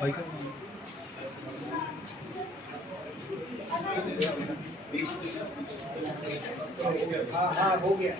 भाई साहब हाँ हाँ हो गया।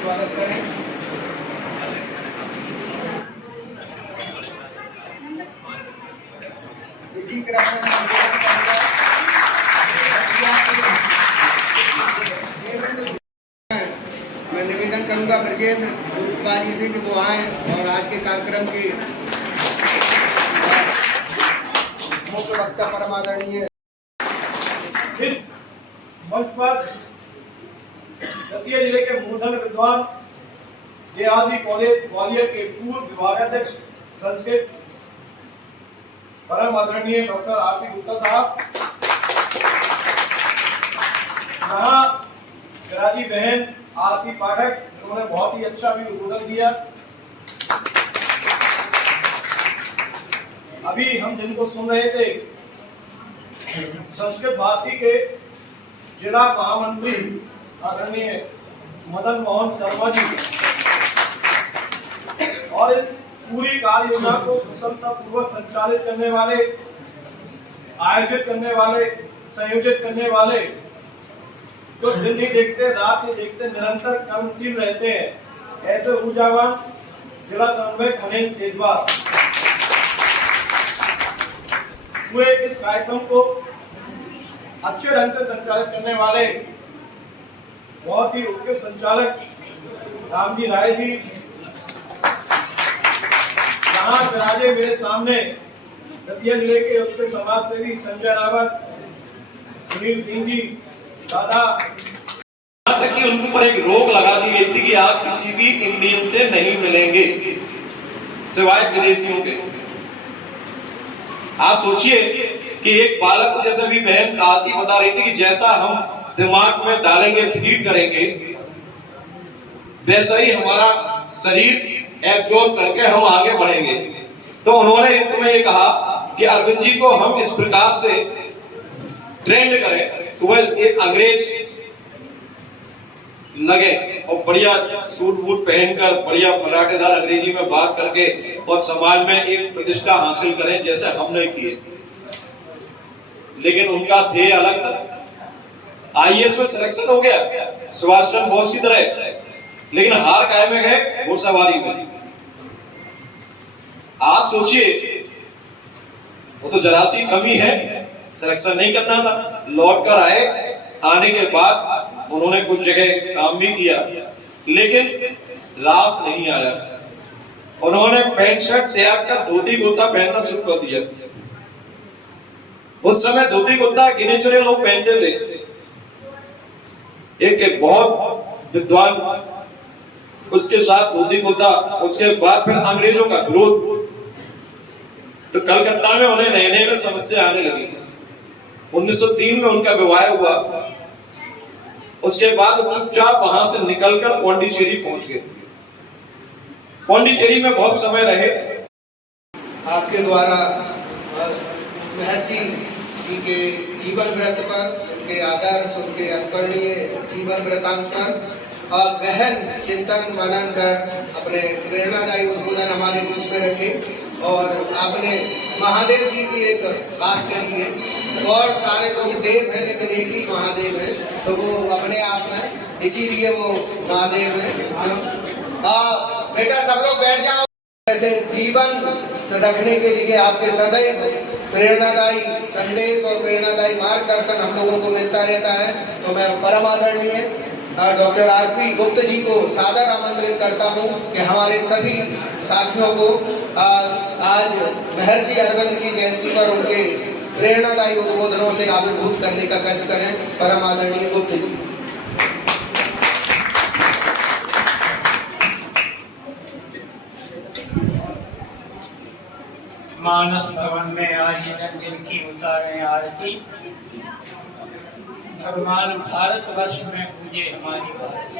स्वागत करें। इसी क्रम में मैं निवेदन करूंगा ब्रजेंद्र दोस्तबाजी से कि वो आए और आज के कार्यक्रम के मुख्य वक्ता परम आदरणीय इस मंच पर दतिया जिले के मूर्धन विद्वान JRV कॉलेज ग्वालियर के पूर्व विभागाध्यक्ष संस्कृत परम आदरणीय डॉक्टर RP गुप्ता साहब, यहाँ विराजी बहन आरती पाठक, उन्होंने बहुत ही अच्छा भी उद्बोधन दिया। अभी हम जिनको सुन रहे थे संस्कृत भारती के जिला महामंत्री आदरणीय मदन मोहन शर्मा जी, और इस पूरी कार्य योजना को कुशलतापूर्वक संचालित करने वाले, आयोजित करने वाले, संयोजित करने वाले, जो दिन नहीं देखते रात नहीं देखते निरंतर कर्मशील रहते हैं, ऐसे ऊर्जावान जिला समन्वयक खनेन सेजवाल, पूरे इस कार्यक्रम को अच्छे ढंग से संचालित करने वाले बहुत ही उत्कृष्ट संचालक रामजी राय जी, यहाँ विराजे मेरे सामने दतिया जिले के उत्कृष्ट समाज सेवी संजय रावत, सुनील सिंह जी, दादा, तक कि उनके ऊपर एक रोक लगा दी गई थी कि आप किसी भी इंडियन से नहीं मिलेंगे सिवाय विदेशियों के। आप सोचिए कि एक बालक को, जैसे भी बहन आरती बता रही थी कि जैसा हम दिमाग में डालेंगे, फीड करेंगे, वैसा ही हमारा शरीर एब्जॉर्ब करके हम आगे बढ़ेंगे। तो उन्होंने इस समय ये कहा कि अरविंद जी को हम इस प्रकार से ट्रेंड करें कि वह एक अंग्रेज लगे और बढ़िया सूट बूट पहनकर बढ़िया फराटेदार अंग्रेजी में बात करके और समाज में एक प्रतिष्ठा हासिल करें जैसे हमने किए। लेकिन उनका ध्येय अलग था। IAS में सिलेक्शन हो गया सुभाष चंद्र बोस की तरह, लेकिन हार काय में गए? घुड़सवारी में। आज सोचिए, वो तो जरा सी कमी है, सिलेक्शन नहीं करना था, लौट कर आए, आने के बाद उन्होंने कुछ जगह काम भी किया, लेकिन रास नहीं आया। उन्होंने पैंट शर्ट त्याग कर धोती कुर्ता पहनना शुरू कर दिया। उस समय धोती कुर्ता गिने चुने लोग पहनते थे। एक बहुत विद्वान, उसके साथ धोती कुर्ता, उसके बाद फिर अंग्रेजों का विरोध, तो कलकत्ता में उन्हें रहने में समस्या आने लगी। 1903 में उनका विवाह हुआ। उसके बाद चुपचाप वहां से निकलकर पौंडीचेरी पहुंच गए। पौंडीचेरी में बहुत समय रहे। आपके द्वारा महर्षि जी के जीवन व्रत पर, उनके आदर्श, उनके अनुकरणीय जीवन वृत्तांत पर गहन चिंतन मनन कर अपने प्रेरणादायी उद्बोधन हमारे बीच में रखे। और आपने महादेव जी की एक बात करी है, और सारे लोग देव हैं लेकिन एक ही महादेव है, तो वो अपने आप में इसीलिए वो महादेव है। बेटा सब लोग बैठ जाओ। ऐसे जीवन रखने के लिए आपके सदैव प्रेरणादायी संदेश और प्रेरणादायी मार्गदर्शन हम लोगों को मिलता रहता है। तो मैं परम आदरणीय डॉक्टर RP गुप्ता जी को सादर आमंत्रित करता हूं कि हमारे सभी साथियों को आज महर्षि अरविंद की जयंती पर उनके प्रेरणादायी उद्बोधनों से आविर्भूत करने का कष्ट करें। परम आदरणीय गुप्ता जी। मानस भवन में आयोजन जिनकी उतारे आरती, भगवान भारतवर्ष में पूजे हमारी भारत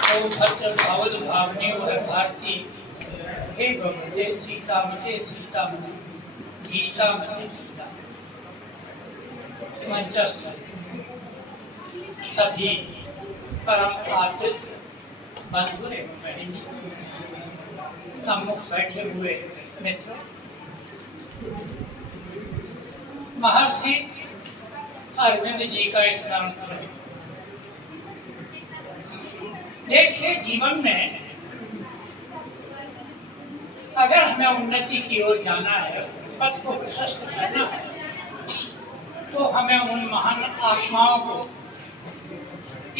तो भद्र भावत भावनी वह भारती हे भगवते सीता मते गीता मते मंचस्थ सभी परम आतिथ्य बंधु एवं बहन जी, सम्मुख बैठे हुए मित्र, महर्षि अरविंद जी का स्मरण करें। देखिए, जीवन में अगर हमें उन्नति की ओर जाना है, पथ को प्रशस्त करना है, तो हमें उन महान आत्माओं को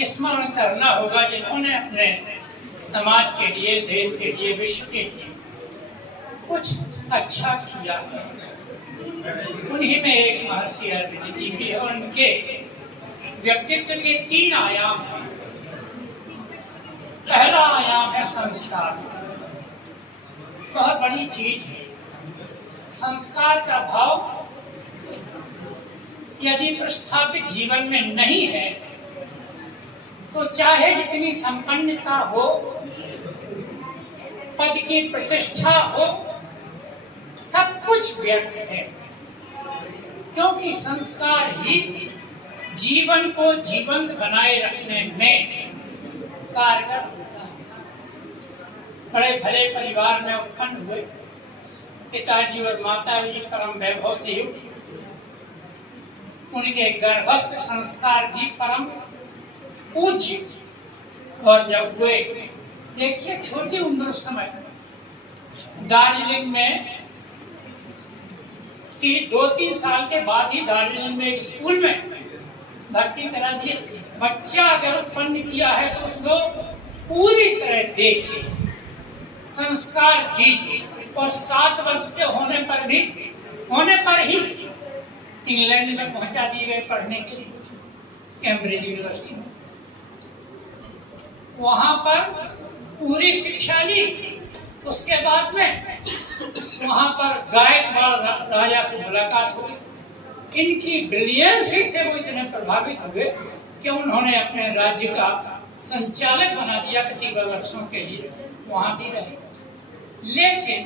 स्मरण करना होगा जिन्होंने अपने समाज के लिए, देश के लिए, विश्व के लिए कुछ अच्छा किया है। उन्हीं में एक महर्षि अरविंद जी भी है। उनके व्यक्तित्व के 3 आयाम हैं। पहला आयाम है संस्कार। बहुत बड़ी चीज है। संस्कार का भाव यदि प्रस्थापित जीवन में नहीं है तो चाहे जितनी संपन्नता हो, पद की प्रतिष्ठा हो, सब कुछ व्यर्थ है, क्योंकि संस्कार ही जीवन को जीवंत बनाए रखने में कारगर होता है। बड़े भले परिवार में उत्पन्न हुए, पिताजी और माताजी परम वैभव से युक्त, उनके गर्भस्थ संस्कार भी परम पूज्य, और जब हुए, देखिए छोटी उम्र समय दार्जिलिंग में 2-3 साल के बाद ही दार्जिलिंग में एक स्कूल में भर्ती करा दिए। बच्चा अगर उत्पन्न किया है तो उसको पूरी तरह देखिए, संस्कार दीजिए, और 7 वर्ष के होने पर ही इंग्लैंड में पहुंचा दिए गए पढ़ने के लिए, कैम्ब्रिज यूनिवर्सिटी में। वहां पर पूरी शिक्षा ली। उसके बाद में वहां पर गायकवाड़ राजा से मुलाकात हुई। इनकी ब्रिलियंसी से वो इतने प्रभावित हुए कि उन्होंने अपने राज्य का संचालक बना दिया कतिपय वर्षों के लिए, वहां भी रहे। लेकिन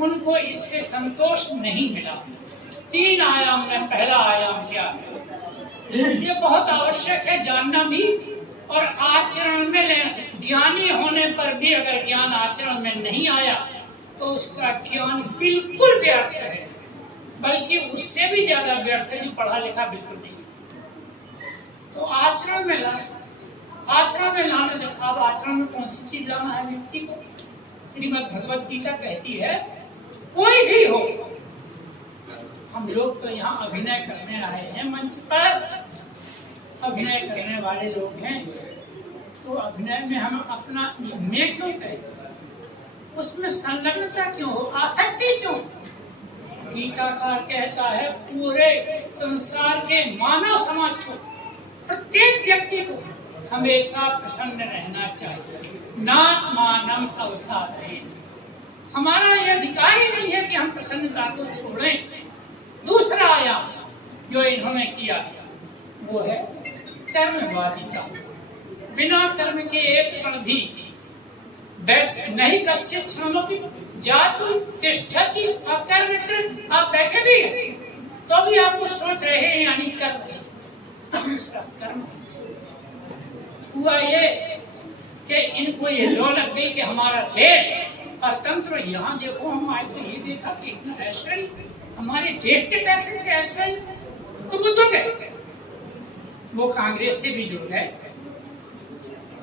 उनको इससे संतोष नहीं मिला। 3 आयाम में पहला आयाम क्या है, ये बहुत आवश्यक है जानना भी और आचरण में लेना। ज्ञानी होने पर भी अगर ज्ञान आचरण में नहीं आया तो उसका ज्ञान बिल्कुल व्यर्थ है, बल्कि उससे भी ज्यादा व्यर्थ है जो पढ़ा लिखा बिल्कुल नहीं है। तो आचरण में लाए, आचरण में लाना। जब अब आचरण में कौन सी चीज लाना है व्यक्ति को, श्रीमद् भगवत गीता कहती है कोई भी हो, हम लोग तो यहाँ अभिनय करने आए हैं, मंच पर अभिनय करने वाले लोग हैं, तो अभिनय में हम अपना मैं क्यों कहते, उसमें संलग्नता क्यों हो, आसक्ति क्यों? गीताकार कहता है पूरे संसार के मानव समाज को, प्रत्येक व्यक्ति को हमेशा प्रसन्न रहना चाहिए। नात्मानम अवसादयेन। हमारा यह अधिकार ही नहीं है कि हम प्रसन्नता को छोड़ें। दूसरा आयाम जो इन्होंने किया है वो है कर्मवादिता। बिना कर्म के एक क्षण भी नहीं कश्चित क्षणमपि जातु तिष्ठति अकर्मकृत। आप बैठे भी हैं तो भी आपको सोच रहे हैं यानी कर रहे हैं। दूसरा कर्म कीजिए। हुआ ये कि इनको ये लो लग गई कि हमारा देश और तंत्र, यहाँ देखो हम आए तो ये देखा कि इतना ऐश्वर्य हमारे देश के पैसे से ऐश्वर्य, तो वो जुड़ गए, वो कांग्रेस से भी जुड़ गए,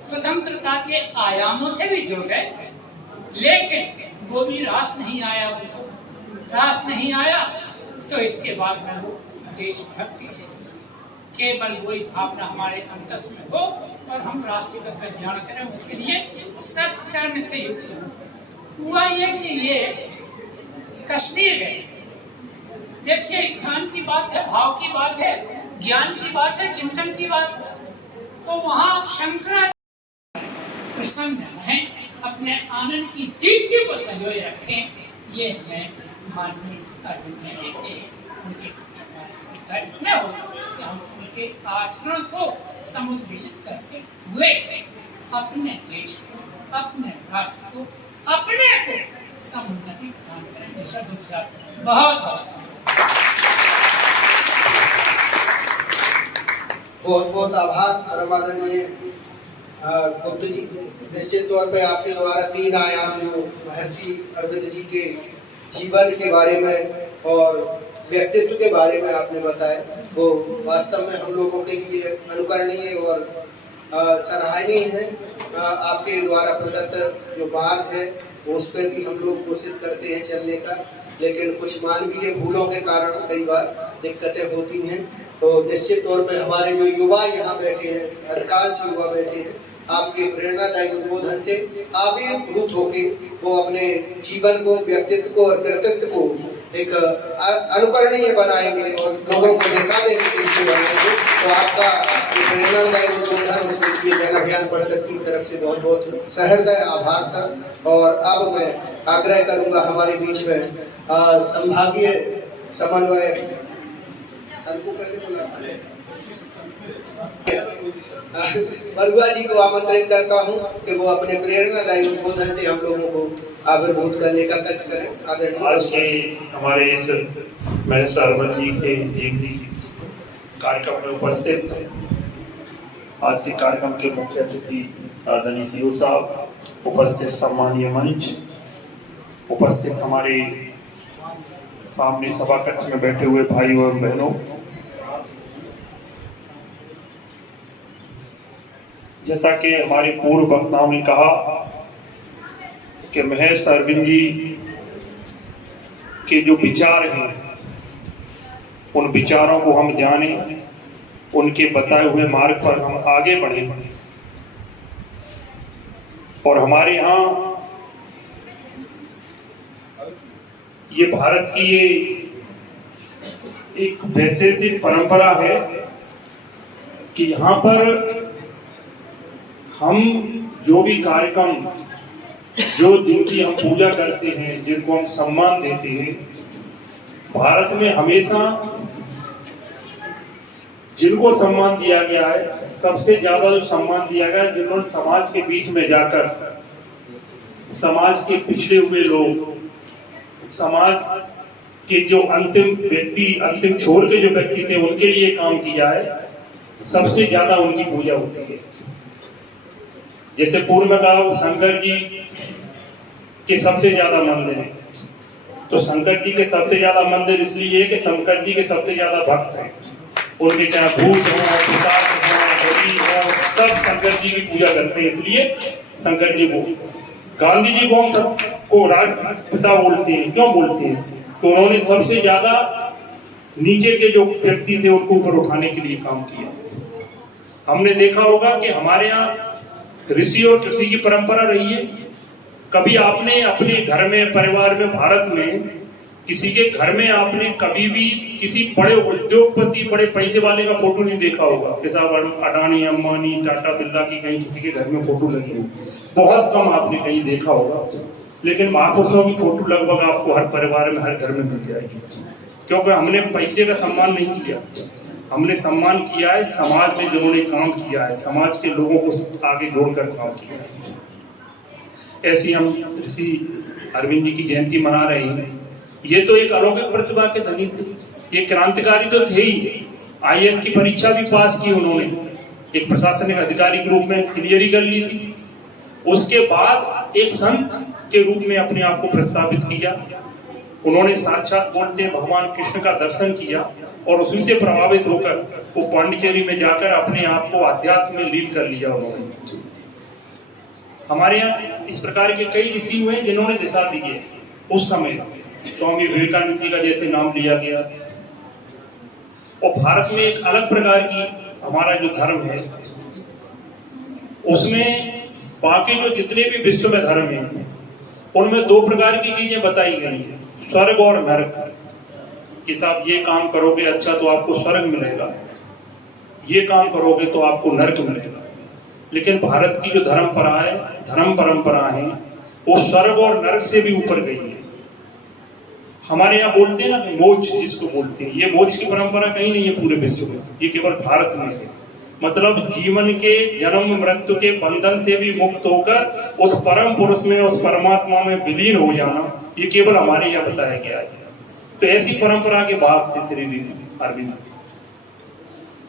स्वतंत्रता के आयामों से भी जुड़ गए, लेकिन वो भी रास नहीं आया। उनको रास नहीं आया तो इसके बाद में वो देशभक्ति से जुड़ गए। केवल वही भावना हमारे अंतस में हो और हम राष्ट्र का कल्याण करें, उसके लिए सत्कर्म से युक्त हो। हुआ ये कि ये कश्मीर गए। देखिए, स्थान की बात है, भाव की बात है, ज्ञान की बात है, चिंतन की बात है। तो वहां शंकराचार्य प्रसन्न रहें, अपने आनंद की दीप्ति को संजोए रखें, ये हमें माननीय अरविंद जी देते हैं। उनके श्रद्धा इसमें हो कि हम उनके आचरण को समुद्रित करते हुए अपने देश को, अपने राष्ट्र को, अपने को समुन्नति प्रदान करें। बहुत बहुत बहुत बहुत आभार परमादरणीय गुप्त जी। निश्चित तौर पे आपके द्वारा 3 आयाम जो महर्षि अरविंद जी के जीवन के बारे में और व्यक्तित्व के बारे में आपने बताया, वो वास्तव में हम लोगों के लिए अनुकरणीय और सराहनीय है। आपके द्वारा प्रदत्त जो मार्ग है उस पर भी हम लोग कोशिश करते हैं चलने का, लेकिन कुछ मानवीय भूलों के कारण कई बार दिक्कतें होती हैं। तो निश्चित तौर पे हमारे जो युवा यहाँ बैठे हैं, अधिकांश युवा बैठे हैं, आपके प्रेरणादायी उद्बोधन से आविर्भूत होके वो अपने जीवन को, व्यक्तित्व को और कृतित्व को एक अनुकरणीय बनाएंगे और लोगों को दिशा देने के लिए बनाएंगे। तो आपका जो प्रेरणादायी उद्बोधन उसके लिए जन अभियान परिषद की तरफ से बहुत बहुत सहृदय आभार सर। और अब मैं आग्रह करूंगा हमारे बीच में संभागीय समन्वय सर को पहले बुला बरुआ जी को आमंत्रित करता हूं कि वो अपने प्रेरणादायी उद्बोधन से हम लोगों को आविर्भूत करने का कष्ट करें। आदरणीय आज के हमारे इस महर्षि अरविंद जी के जीवनी कार्यक्रम में उपस्थित आज के कार्यक्रम के मुख्य अतिथि आदरणीय सीओ साहब, उपस्थित सम्मानीय मंच, उपस्थित हमारे सामने सभा कक्ष में बैठे हुए भाइयों एवं बहनों, जैसा कि हमारे पूर्व वक्ताओं ने कहा कि महर्षि अरविंद जी के जो विचार हैं उन विचारों को हम जानें, उनके बताए हुए मार्ग पर हम आगे बढ़ें। और हमारे यहाँ ये भारत की ये एक वैसे परंपरा है कि यहाँ पर हम जो भी कार्यक्रम, जो जिनकी हम पूजा करते हैं, जिनको हम सम्मान देते हैं, भारत में हमेशा जिनको सम्मान दिया गया है, सबसे ज्यादा जो सम्मान दिया गया है जिन्होंने समाज के बीच में जाकर समाज के पिछड़े हुए लोग, समाज के जो अंतिम व्यक्ति, अंतिम छोर के जो व्यक्ति थे, उनके लिए काम किया है, सबसे ज्यादा उनकी पूजा होती है। जैसे पूर्व में कहा शंकर जी के सबसे ज्यादा मंदिर है, तो शंकर जी के सबसे ज्यादा मंदिर इसलिए है कि शंकर जी के सबसे ज्यादा भक्त हैं। उनके चाहे भूत हो, पिशाच हो, गरीब हो, सब शंकर जी की पूजा करते हैं, इसलिए शंकर जी को। गांधी जी को हम सबको राष्ट्रपिता बोलते हैं। क्यों बोलते हैं? तो उन्होंने सबसे ज्यादा नीचे के जो व्यक्ति थे उनको ऊपर उठाने के लिए काम किया। हमने देखा होगा कि हमारे यहाँ ऋषि और कृषि की परंपरा रही है। कभी आपने अपने घर में, परिवार में, भारत में किसी के घर में आपने कभी भी किसी बड़े उद्योगपति, बड़े पैसे वाले का फोटो नहीं देखा होगा कि साहब अडानी, अंबानी, टाटा, बिरला की कहीं किसी के घर में फोटो लगी हो, बहुत कम आपने कहीं देखा होगा। लेकिन महापुरुषों की फोटो लगभग आपको हर परिवार में, हर घर में मिल जाएगी, क्योंकि हमने पैसे का सम्मान नहीं किया, हमने सम्मान किया है समाज में जिन्होंने काम किया है, समाज के लोगों को आगे जोड़कर काम किया है। ऐसी हम ऋषि अरविंद जी की जयंती मना रहे हैं। ये तो एक अलौकिक प्रतिभा के धनी थे, ये क्रांतिकारी तो थे ही। आईएएस की परीक्षा भी पास की उन्होंने, एक प्रशासनिक अधिकारी के रूप में क्लियर ही कर ली थी। उसके बाद एक संत के रूप में अपने आप को प्रस्तावित किया। उन्होंने साक्षात बोलते हैं भगवान कृष्ण का दर्शन किया और उसी से प्रभावित होकर वो पांडिचेरी में जाकर अपने आप को अध्यात्म में लीन कर लिया उन्होंने। हमारे यहाँ इस प्रकार के कई ऋषि हुए जिन्होंने दिशा दी है। उस समय स्वामी विवेकानंद जी का जैसे नाम लिया गया। और भारत में एक अलग प्रकार की हमारा जो धर्म है, उसमें बाकी जो जितने भी विश्व में धर्म है उनमें 2 प्रकार की चीजें बताई गई हैं, स्वर्ग और नरक। कि साहब ये काम करोगे अच्छा तो आपको स्वर्ग मिलेगा, ये काम करोगे तो आपको नरक मिलेगा। लेकिन भारत की जो धर्म परंपरा है वो स्वर्ग और नरक से भी ऊपर गई है। हमारे यहाँ बोलते हैं ना कि मोक्ष जिसको बोलते हैं, ये मोक्ष की परंपरा कहीं नहीं है पूरे विश्व में, ये केवल भारत में है। मतलब जीवन के जन्म मृत्यु के बंधन से भी मुक्त होकर उस परम पुरुष में, उस परमात्मा में विलीन हो जाना, ये केवल हमारे यहाँ बताया गया है। तो ऐसी परंपरा के भाग थे श्री अरविंद।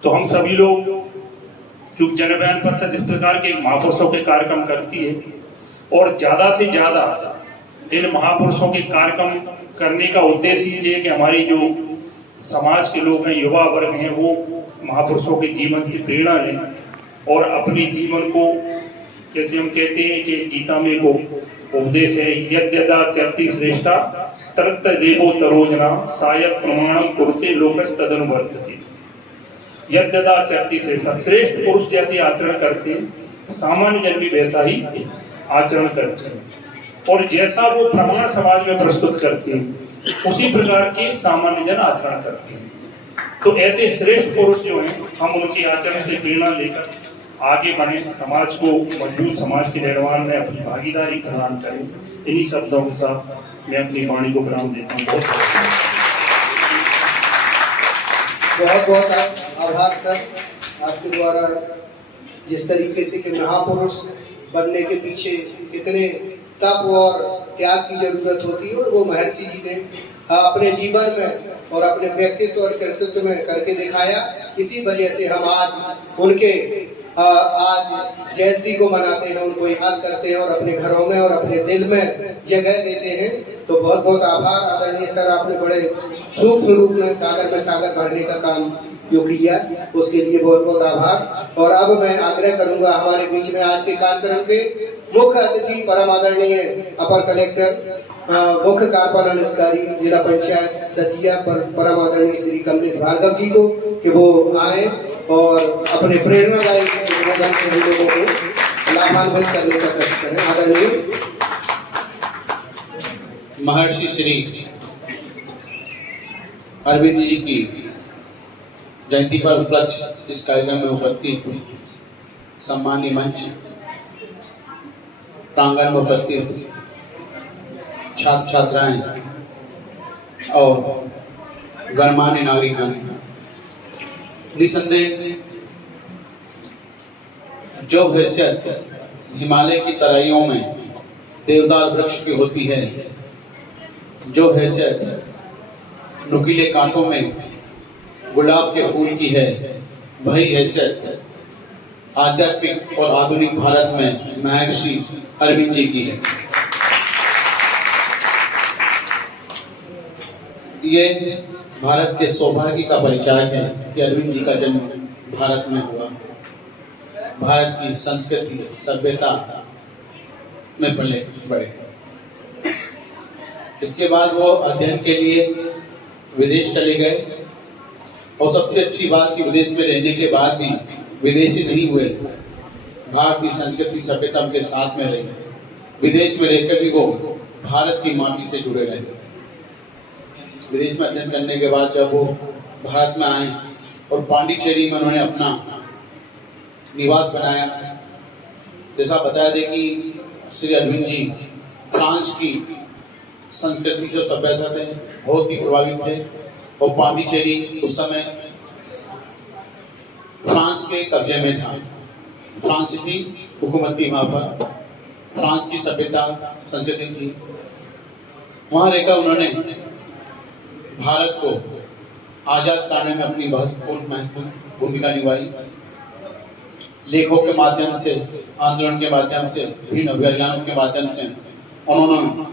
तो हम सभी लोग जो जनबयान परिषद इस प्रकार के महापुरुषों के कार्यक्रम करती है और ज़्यादा से ज़्यादा इन महापुरुषों के कार्यक्रम करने का उद्देश्य ये है कि हमारी जो समाज के लोग हैं, युवा वर्ग हैं, वो महापुरुषों के जीवन से प्रेरणा लें और अपने जीवन को, जैसे हम कहते हैं कि गीता में को उपदेश है, यद्यदा चरति श्रेष्ठा तत्त देवो तरोजना सायत प्रमाणम कुरुते लोकस तदनुवर्तते। यद्यदा चरति श्रेष्ठा, श्रेष्ठ पुरुष जैसे आचरण करते हैं, सामान्य जन भी वैसा ही आचरण करते हैं, और जैसा वो प्रमाण समाज में प्रस्तुत करते हैं उसी प्रकार के सामान्य जन आचरण करते हैं। तो ऐसे श्रेष्ठ पुरुष जो हैं, हम उनके आचरण से प्रेरणा लेकर आगे बढ़े, समाज को मजबूत समाज के निर्माण में अपनी भागीदारी प्रदान करें। इन्हीं शब्दों के साथ मैं अपनी वाणी को विराम देता हूँ। बहुत बहुत आभार सर, आपके द्वारा जिस तरीके से कि महापुरुष बनने के पीछे कितने तप और त्याग की जरूरत होती है, और वो महर्षि जी ने अपने जीवन में और अपने व्यक्तित्व और कर्तृत्व में करके दिखाया। इसी वजह से हम आज उनके आज जयंती को मनाते हैं, उनको याद करते हैं और अपने घरों में और अपने दिल में जगह देते हैं। तो बहुत बहुत आभार आदरणीय सर, आपने बड़े सूक्ष्म रूप में कागर में सागर भरने का काम जो किया, उसके लिए बहुत बहुत आभार। और अब मैं आग्रह करूंगा हमारे बीच में आज के कार्यक्रम के मुख्य अतिथि परम आदरणीय अपर कलेक्टर मुख्य कार्यपालन अधिकारी जिला पंचायत दतिया परम आदरणीय श्री कमलेश भार्गव जी को कि वो आए और अपने प्रेरणादायी उद्बोधन से हम लोगों को लाभान्वित करने का कष्ट करें। आदरणीय महर्षि श्री अरविंद जी की जयंती पर उपलक्ष्य इस कार्यक्रम में उपस्थित सम्मानीय मंच, प्रांगण में उपस्थित छात्र छात्राएं और गणमान्य नागरिकगण, निसंदेह जो हैसियत हिमालय की तराइयों में देवदार वृक्ष की होती है, जो हैसियत नुकीले कांटों में गुलाब के फूल की है, वही हैसियत आध्यात्मिक और आधुनिक भारत में महर्षि अरविंद जी की है। ये भारत के सौभाग्य का परिचय है कि अरविंद जी का जन्म भारत में हुआ, भारत की संस्कृति सभ्यता में पले बढ़े। इसके बाद वो अध्ययन के लिए विदेश चले गए, और सबसे अच्छी बात कि विदेश में रहने के बाद भी विदेशी नहीं हुए, भारतीय संस्कृति सभ्यता के साथ में रहे। विदेश में रहकर भी वो भारत की माटी से जुड़े रहे। विदेश में अध्ययन करने के बाद जब वो भारत में आए और पांडिचेरी में उन्होंने अपना निवास बनाया, जैसा बताया दे कि श्री अरविंद जी फ्रांस की संस्कृति से सभ्यता थे, बहुत ही प्रभावित थे, और पांडिचेरी उस समय फ्रांस के कब्जे में था। फ्रांसीसी हुकूमत थी वहाँ पर, फ्रांस की सभ्यता संस्कृति थी। वहाँ रहकर उन्होंने भारत को आज़ाद कराने में अपनी बहुत महत्वपूर्ण भूमिका निभाई। लेखों के माध्यम से, आंदोलन के माध्यम से, विभिन्न अभियानों के माध्यम से उन्होंने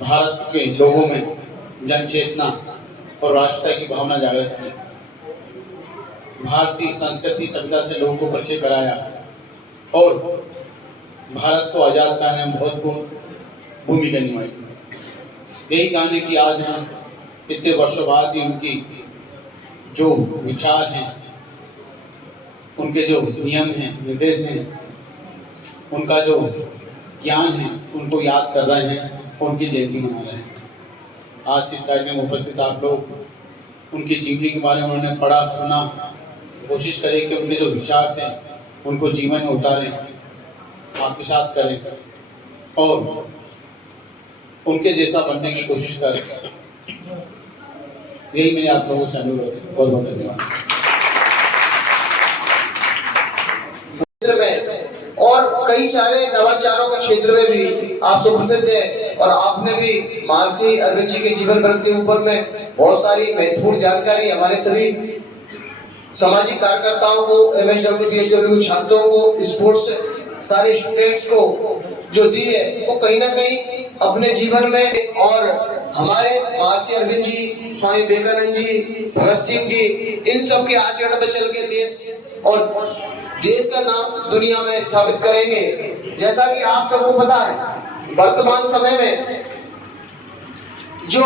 भारत के लोगों में जन चेतना और राष्ट्रता की भावना जागृत की। भारतीय संस्कृति सभ्यता से लोगों को परिचय कराया और भारत को आज़ाद कराने में बहुत भूमिका निभाई। यही कारण है कि आज हम इतने वर्षों बाद ही उनकी जो विचार हैं, उनके जो नियम हैं, निर्देश हैं, उनका जो ज्ञान है, उनको याद कर रहे हैं, उनकी जयंती मना रहे हैं। आज इस कार्यक्रम में उपस्थित आप लोग उनकी जीवनी के बारे में उन्होंने पढ़ा, सुना, कोशिश करें कि उनके जो विचार थे उनको जीवन में उतारें, आत्मसात करें और उनके जैसा बनने की कोशिश करें। यही मेरे आप लोगों से अनुरोध है। बहुत बहुत धन्यवाद। में और कई सारे नवाचारों के क्षेत्र में भी आप सुप्रसिद्ध हैं और आपने भी महर्षि अरविंद जी के जीवन वृत्त के ऊपर में बहुत सारी महत्वपूर्ण जानकारी हमारे सभी सामाजिक कार्यकर्ताओं को, MSW, PSW छात्रों को, स्पोर्ट्स सारे स्टूडेंट्स को जो दी है वो कहीं ना कहीं अपने जीवन में, और हमारे महर्षि अरविंद जी, स्वामी विवेकानंद जी, भगत सिंह जी, इन सब के आचरण में चल के देश का नाम दुनिया में स्थापित करेंगे। जैसा कि आप सबको पता है, वर्तमान समय में जो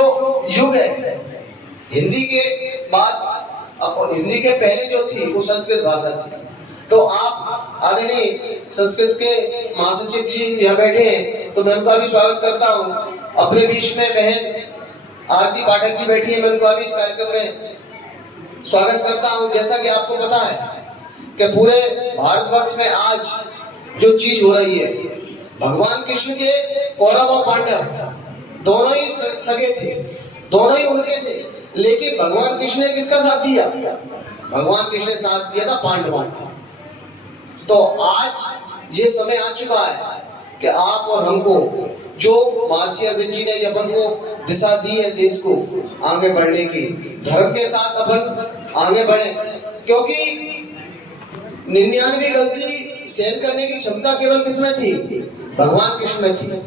युग है, हिंदी के बाद हिंदी के पहले जो थी वो संस्कृत भाषा थी। तो आप आदरणीय संस्कृत के महासचिव जी यहाँ बैठे हैं, तो मैं उनका भी स्वागत करता हूँ। अपने बीच में बहन आरती पाठक जी बैठी है, मैं उनका भी इस कार्यक्रम में स्वागत करता हूँ। जैसा कि आपको पता है कि पूरे भारतवर्ष में आज जो चीज हो रही है, भगवान कृष्ण के कौरव और पांडव दोनों ही सगे थे, दोनों ही उनके थे, लेकिन भगवान कृष्ण ने किसका साथ दिया? भगवान कृष्ण ने साथ दिया था पांडवों का। तो आज ये समय आ चुका है कि आप और हमको, जो महर्षि अरविंद जी ने अपन को दिशा दी है देश को आगे बढ़ने की, धर्म के साथ अपन आगे बढ़े, क्योंकि 99 गलती सहन करने की क्षमता केवल किसमें थी? भगवान कृष्ण में थी,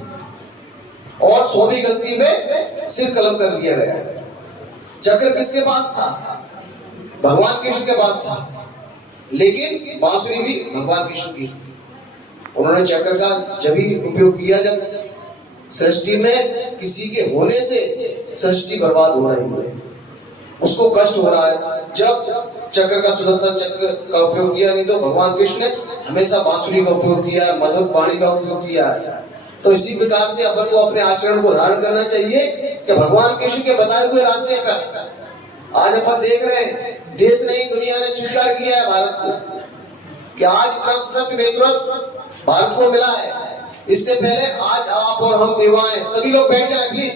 और 100वीं गलती में सिर कलम कर दिया गया। चक्र किसके पास था? भगवान कृष्ण के पास था, लेकिन बांसुरी भी भगवान कृष्ण की थी। उन्होंने चक्र का जब ही उपयोग किया जब सृष्टि में किसी के होने से सृष्टि बर्बाद हो रही है, उसको कष्ट हो रहा है। जब चक्र का, सुदर्शन चक्र का उपयोग किया, नहीं तो भगवान कृष्ण ने हमेशा बांसुरी का उपयोग किया, मधुर वाणी का उपयोग किया है। तो इसी प्रकार से अपन को अपने आचरण को धारण करना चाहिए कि भगवान कृष्ण के बताए हुए रास्ते पर आज अपन देख रहे हैं, देश ने, दुनिया ने स्वीकार किया है भारत को कि आज इतना सशक्त नेतृत्व भारत को मिला है। इससे पहले आज आप और हम युवाएं सभी लोग बैठ जाए प्लीज।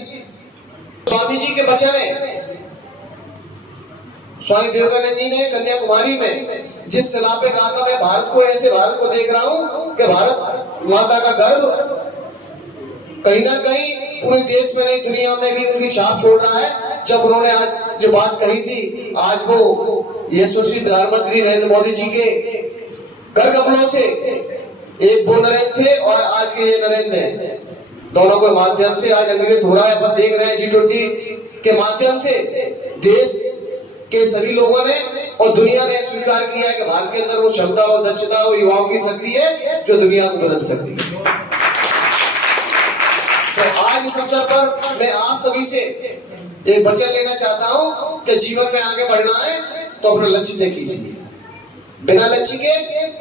स्वामी जी के वचन है, स्वामी विवेकानंद जी ने कन्याकुमारी में जिस सलाह पे कहा था, मैं भारत को ऐसे भारत को देख रहा हूं कि भारत माता का गर्भ कहीं ना कहीं पूरे देश में नहीं, दुनिया में भी उनकी छाप छोड़ रहा है। जब उन्होंने आज जो बात कही थी, आज वो यशस्वी प्रधानमंत्री नरेंद्र मोदी जी के कर कमलों से, एक वो नरेंद्र थे और आज के ये नरेंद्र हैं, दोनों के माध्यम से आज अंग्रेज हो रहा है। अपन देख रहे हैं G20 के माध्यम से देश के सभी लोगों ने और दुनिया ने स्वीकार किया है कि भारत के अंदर वो क्षमता, वो दक्षता, वो युवाओं की शक्ति है जो दुनिया को बदल सकती है। तो आज इस अवसर पर मैं आप सभी से एक वचन लेना चाहता हूं कि जीवन में आगे बढ़ना है तो अपना लक्ष्य तय कीजिए। बिना लक्ष्य के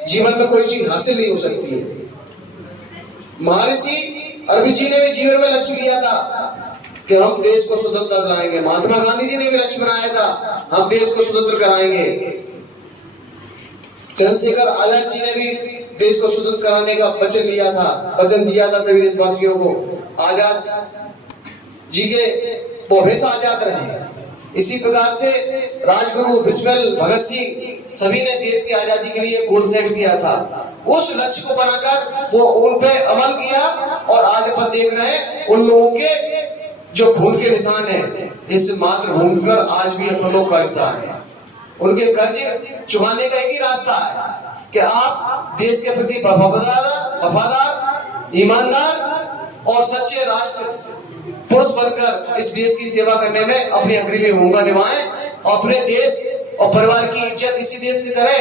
जीवन में कोई चीज हासिल नहीं हो सकती है। महर्षि अरविंद जी ने भी जीवन में लक्ष्य लिया था कि हम देश को स्वतंत्र कराएंगे। महात्मा गांधी जी ने भी लक्ष्य बनाया था, हम देश को स्वतंत्र कराएंगे। चंद्रशेखर आजाद जी ने भी देश को स्वतंत्र कराने का वचन लिया था, वचन दिया था सभी देशवासियों को। आजाद जी के वो हमेशा आजाद रहे। इसी प्रकार से राजगुरु बिस्मिल भगत सिंह सभी ने देश की आजादी के लिए गोल सेट किया था। उस लक्ष्य को बनाकर वो उन पे अमल किया, और आज अपन देख रहे हैं उन लोगों के जो खून के निशान है इस मातृभूमि पर आज भी अपन लोग कर्जदार हैं। उनके कर्ज चुकाने का एक ही रास्ता है कि आप देश के प्रति वफादार, ईमानदार और सच्चे राष्ट्र पुरुष बनकर इस देश की सेवा करने में अपनी अग्रणी भूमिका निभाएं, और अपने देश और परिवार की इज्जत इसी देश से करें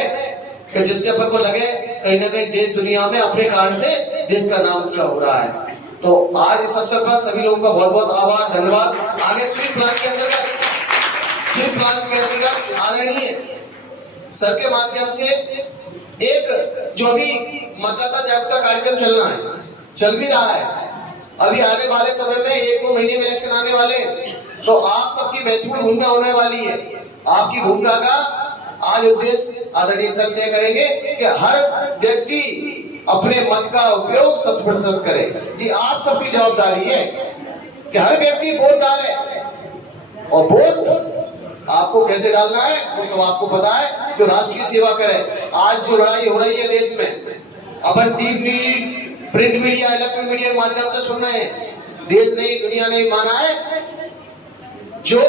कि जिससे अपन को लगे कहीं ना कहीं देश दुनिया में अपने कारण से देश का नाम ऊंचा हो रहा है। तो आज इस अवसर पर सभी लोगों का बहुत बहुत आभार, धन्यवाद। आगे स्वीप प्लान के अंतर्गत आदरणीय सर के माध्यम से एक जो भी मतदाता जागरूकता कार्यक्रम चलना है, चल भी रहा है। अभी आने वाले समय में 1-2 महीने में इलेक्शन आने वाले, तो आप सबकी महत्वपूर्ण भूमिका होने वाली है। आपकी भूमिका का आज उद्देश्य आदरणीय सर तय करेंगे कि हर व्यक्ति अपने मत का उपयोग 100% करे। जी आप सबकी जवाबदारी है कि हर व्यक्ति वोट डाले, और वोट आपको कैसे डालना है वो सब आपको पता है, जो राष्ट्र की सेवा करे। आज जो लड़ाई हो रही है देश में, अपन TV, print media, electronic media के माध्यम से सुन रहे हैं, देश नहीं दुनिया नहीं माना है जो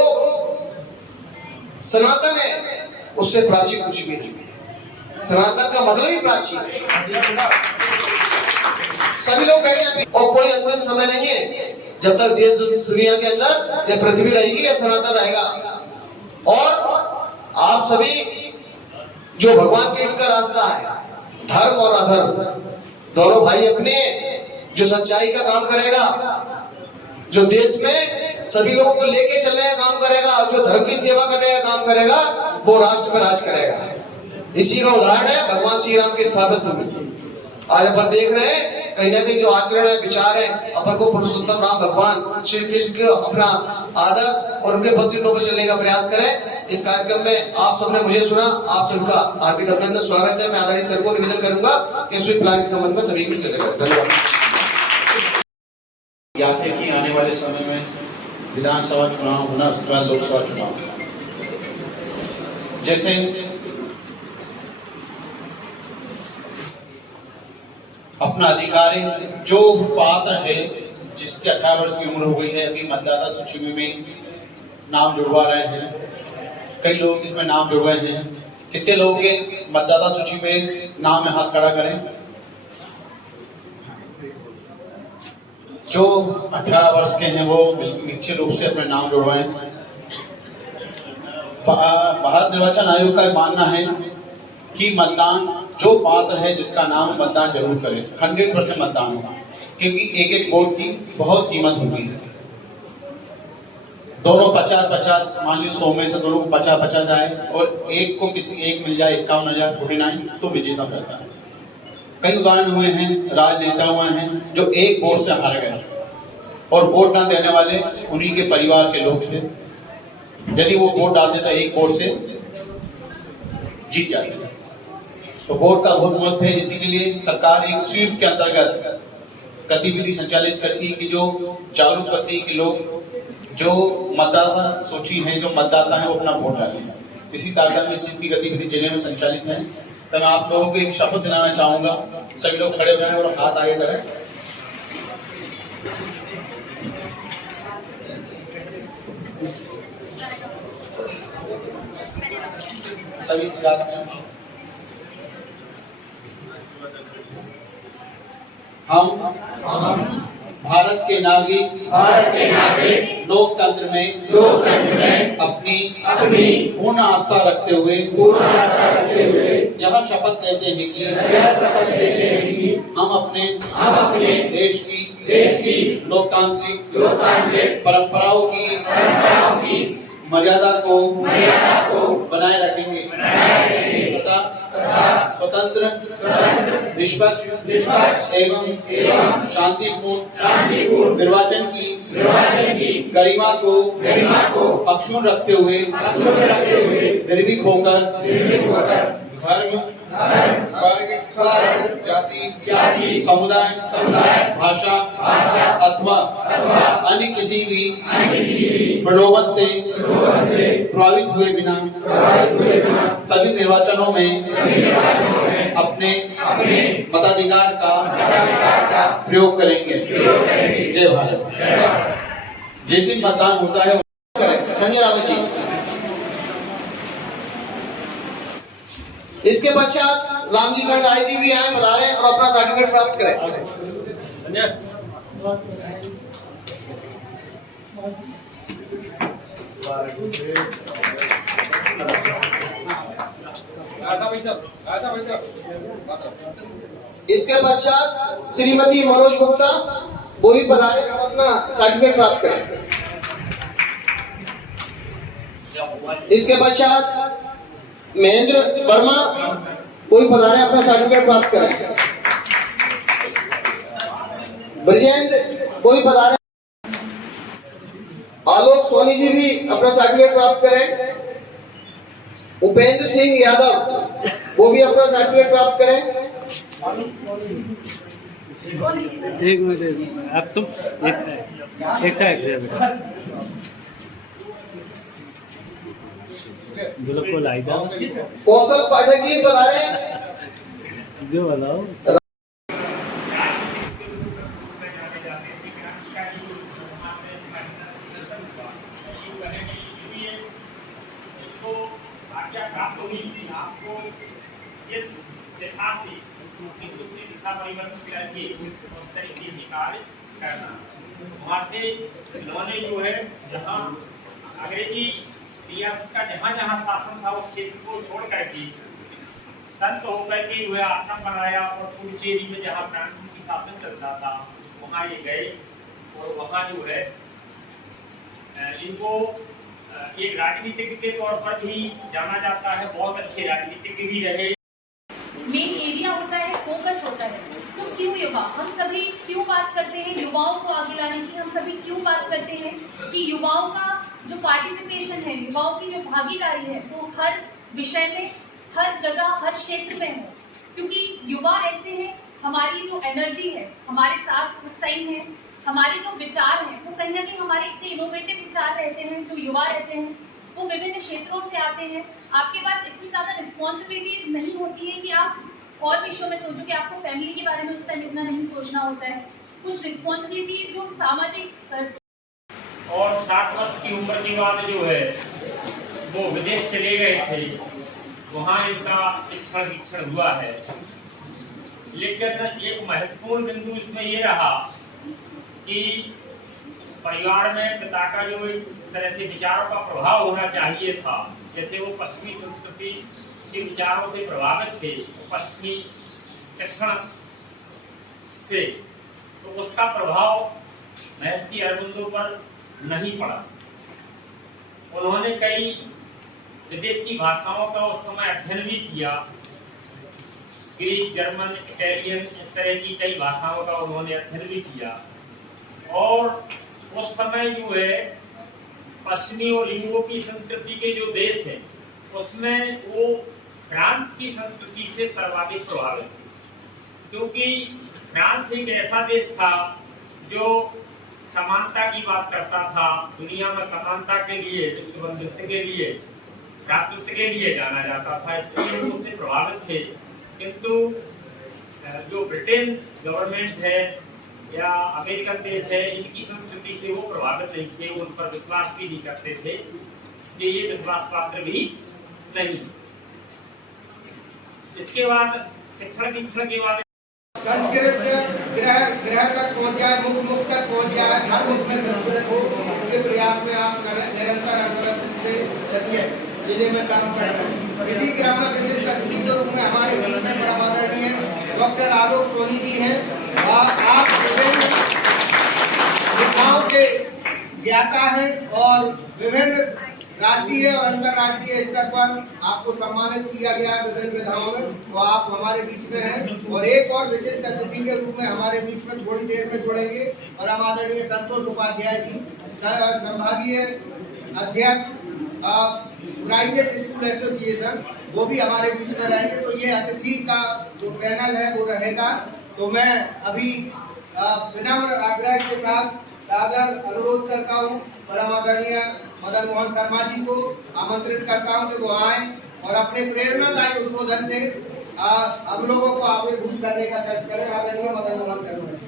सनातन है उससे प्राचीन कुछ भी नहीं है। सनातन का मतलब ही प्राचीन है। सभी लोग बैठे हैं और कोई अंतिम समय नहीं है जब तक देश दुनिया के अंदर यह पृथ्वी रहेगी या सनातन रहेगा। और आप सभी जो भगवान के का रास्ता है, धर्म और अधर्म दोनों भाई अपने, जो सच्चाई का काम करेगा, जो देश में सभी लोगों को लेके चलने का काम करेगा, और जो धर्म की सेवा करने का काम करेगा वो राष्ट्र में राज करेगा। इसी का उदाहरण है भगवान श्री राम के स्थापित भूमि। आज अपन देख रहे हैं कहीं ना कहीं जो आचरण है, विचार है, अपन को पुरुषोत्तम राम भगवान श्री कृष्ण के अपना आदर्श और उनके पथचिन्हों पर चलने का प्रयास करें। इस कार्यक्रम में आप सबने मुझे सुना, आप सबका हार्दिक अभिनंदन, स्वागत है। मैं आदरणीय सर को निवेदन करूंगा कि स्वीट प्लान के संबंध में सभी की चर्चा करें। धन्यवाद। याद है कि आने वाले समय में विधानसभा चुनाव होना, उसके बाद लोकसभा चुनाव। जैसे अपना अधिकार है, जो पात्र है जिसके 18 वर्ष की उम्र हो गई है, अभी मतदाता सूची में नाम जुड़वा रहे हैं। कई लोग इसमें नाम जुड़वाए हैं। कितने लोगों के मतदाता सूची में नाम है, हाथ खड़ा करें। जो 18 वर्ष के हैं वो निश्चित रूप से अपने नाम जुड़वाएं। भारत निर्वाचन आयोग का मानना है कि मतदान जो पात्र है जिसका नाम, मतदान जरूर करें। 100% मतदान हो, क्योंकि एक एक वोट की बहुत कीमत होती है। दोनों 50-50, मान लीजिए 100 में से दोनों को 50-50 आए और एक को किसी एक मिल जाए 51,049 तो विजेता रहता है। कई उदाहरण हुए हैं, राजनेता हुए हैं जो एक वोट से हार गए और वोट ना देने वाले उन्हीं के परिवार के लोग थे। यदि वो वोट डालते तो एक वोट से जीत जाते। तो वोट का बहुत महत्व है। इसी के लिए सरकार एक स्वीप के अंतर्गत गतिविधि संचालित करती है कि जो जागरूक करती है कि लोग जो मतदाता सूची है, जो मतदाता है वो अपना वोट डालें। इसी तारतम्य में स्वीप की गतिविधि जिले में संचालित है। तो मैं आप लोगों को एक शपथ दिलाना चाहूँगा। सभी लोग खड़े हुए हैं और हाथ आगे करें। सभी से बात करें। हम भारत के नागरिक लोकतंत्र में अपनी पूर्ण आस्था रखते हुए यह शपथ लेते हैं कि हम अपने देश की लोकतांत्रिक परंपराओं की मर्यादा को बनाए रखेंगे तथा स्वतंत्र, निष्पक्ष एवं शांतिपूर्ण निर्वाचन की गरिमा को अक्षुण्ण रखते हुए निर्भीक होकर धर्म, वर्ग, जाति, समुदाय, भाषा अथवा अन्य किसी भी प्रलोभन से प्रभावित हुए बिना सभी निर्वाचनों में अपने मताधिकार का प्रयोग करेंगे। जय भारत। जिस दिन मतदान होता है संजय रावत जी। इसके पश्चात रामजी शरण राय जी भी आए, पधारें और अपना सर्टिफिकेट प्राप्त करें। इसके पश्चात श्रीमती मनोज गुप्ता वो भी पधारें और अपना सर्टिफिकेट प्राप्त करें। इसके पश्चात महेंद्र वर्मा कोई पधारे अपना सर्टिफिकेट प्राप्त करें। ब्रजेंद्र कोई पधारे। आलोक सोनी जी भी अपना सर्टिफिकेट प्राप्त करें। उपेंद्र सिंह यादव वो भी अपना सर्टिफिकेट प्राप्त करें। एक मिनट आप तुम एक साइड बिल्कुल आइदा कौशल पाठक जी बता रहे हैं। जो बताओ आपको इस दिशा से दूसरी दिशा परिवर्तित करके उस तरीके से कार्य करना। वहाँ से उन्होंने जो है जहाँ अंग्रेजी रियासत का जहाँ जहाँ शासन था उस क्षेत्र को छोड़ करके संत होकर के जो है आश्रम बनाया और पुडुचेरी में जहाँ फ्रांसीसी शासन चलता था वहाँ ये गए और वहाँ जो है इनको एक राजनीतिक के तौर पर भी जाना जाता है, बहुत अच्छे राजनीतिक भी रहे। मेन एरिया होता है, फोकस होता है। तो क्यों युवा, हम सभी क्यों बात करते हैं युवाओं को आगे लाने की, हम सभी क्यों बात करते हैं कि युवाओं का जो पार्टिसिपेशन है, युवाओं की जो भागीदारी है वो हर विषय में, हर जगह, हर क्षेत्र में हो। क्योंकि युवा ऐसे हैं, हमारी जो एनर्जी है हमारे साथ उस टाइम है, हमारे जो विचार हैं वो कहीं ना कहीं हमारे इतने इनोवेटिव विचार रहते हैं, जो युवा रहते हैं वो विभिन्न क्षेत्रों से आते हैं। आपके पास इतनी ज़्यादा रिस्पॉन्सिबिलिटीज़ नहीं होती है कि आप और विषयों में सोचो, कि आपको फैमिली के बारे में उस टाइम इतना नहीं सोचना होता है। कुछ रिस्पॉन्सिबिलिटीज़ जो सामाजिक और 60 वर्ष की उम्र के बाद जो है वो विदेश चले गए थे, वहाँ इनका शिक्षण हुआ है। लेकिन एक महत्वपूर्ण बिंदु इसमें ये रहा कि परिवार में पिता का जो एक तरह से विचारों का प्रभाव होना चाहिए था, जैसे वो पश्चिमी संस्कृति के विचारों से प्रभावित थे, पश्चिमी शिक्षण से, तो उसका प्रभाव महर्षि अरबिंदो पर नहीं पड़ा। उन्होंने कई विदेशी भाषाओं का उस समय अध्ययन भी किया, ग्रीक, जर्मन, इटालियन, इस तरह की कई भाषाओं का उन्होंने अध्ययन भी किया। और उस समय जो है पश्चिमी और यूरोपीय संस्कृति के जो देश हैं उसमें वो फ्रांस की संस्कृति से सर्वाधिक प्रभावित थे, क्योंकि फ्रांस एक ऐसा देश था जो समानता की बात करता था, दुनिया में समानता के लिए, विश्व बंधुत्व के लिए, भ्रातृत्व के लिए जाना जाता था, इसलिए उनसे प्रभावित थे। किंतु जो ब्रिटेन गवर्नमेंट है या अमेरिकन देश है, इनकी संस्कृति से वो प्रभावित नहीं थे, उन पर विश्वास भी नहीं करते थे कि ये विश्वास पात्र भी नहीं। इसके बाद शिक्षण के बाद संस्कृत ग्रह तक पहुंच जाए, मुख तक पहुंच जाए, हर मुख में संस्कृत हो, इसके प्रयास में आप निरंतर अनवरत से लगे जिले में काम कर रहे हैं। इसी क्रम में विशिष्ट अतिथि के रूप में हमारे बीच में परम आदरणीय डॉक्टर आलोक सोनी जी हैं। आप विभिन्न विधाओं के ज्ञाता हैं और विभिन्न राष्ट्रीय और अंतर्राष्ट्रीय स्तर पर आपको सम्मानित किया गया है विभिन्न विधाओं में, तो आप हमारे बीच में हैं। और एक और विशिष्ट अतिथि के रूप में हमारे बीच में थोड़ी देर में जुड़ेंगे परम आदरणीय संतोष उपाध्याय जी, संभागीय अध्यक्ष प्राइवेट स्कूल एसोसिएशन, वो भी हमारे बीच में रहेंगे। तो ये अतिथि का जो पैनल है वो रहेगा। तो मैं अभी विनम्र आग्रह के साथ सादर अनुरोध करता हूँ परम आदरणीय मदन मोहन शर्मा जी को आमंत्रित करता हूँ कि वो आए और अपने प्रेरणादायी उद्बोधन से हम लोगों को आविर्भूत करने का कष्ट करें। आदरणीय मदन मोहन शर्मा जी,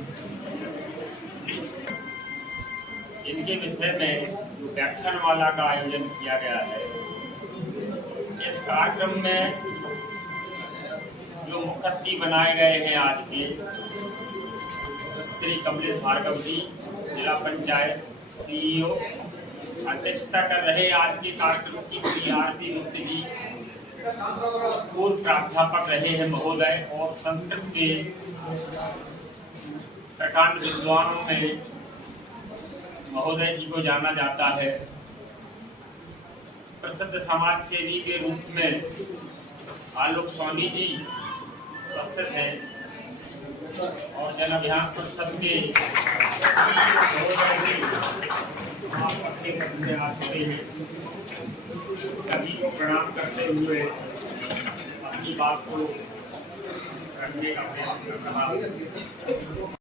इनके विषय में व्याख्यानमाला का आयोजन किया गया है। इस कार्यक्रम में जो मुखत्ती बनाए गए हैं आज के श्री कमलेश भार्गव जी, जिला पंचायत सीईओ, अध्यक्षता कर रहे आज के कार्यक्रम की श्री आरती मुक्ति जी, पूर्व प्राध्यापक रहे हैं महोदय, और संस्कृत के प्रकांड विद्वानों में महोदय जी को जाना जाता है। प्रसिद्ध समाज सेवी के रूप में आलोक सोनी जी उपस्थित हैं और जन अभियान परिषद के अपने पद में आ चुके हैं। सभी को प्रणाम करते हुए अपनी बात को रखने का प्रयास कर रहा हूँ।